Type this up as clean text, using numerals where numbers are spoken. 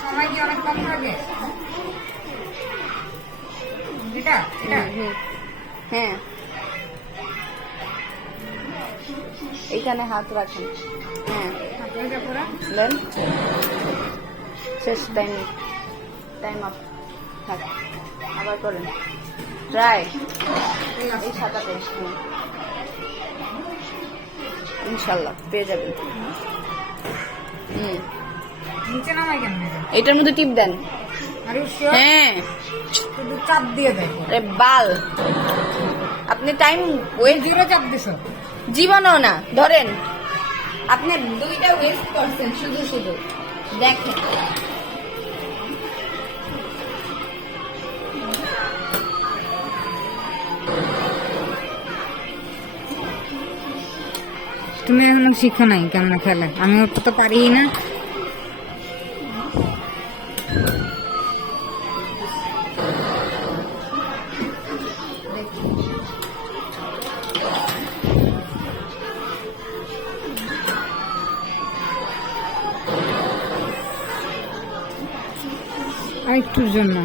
সময় কি অনেক কম লাগে? এটা হ্যাঁ, এইখানে হাত রাখেন। হ্যাঁ, দেন শেষ। Time up. থাক, আবার করেন। ট্রাই। এই সাদাতে ইনশাল্লাহ পেয়ে যাবেন। নিচে নামাই কেন? এটার মধ্যে টিপ দেন। হ্যাঁ, শুধু চাপ দিয়ে দেয়। বাল, আপনি টাইম জিরো চাপ দিছ জীবনও না। ধরেন, আপনি 2টা ওয়েস্ট করছেন শুধু দেখেন। তুমি এখনো শিখো নাই কেমন খেলে। আমি ওর তো পারি না। আরেকটুর জন্য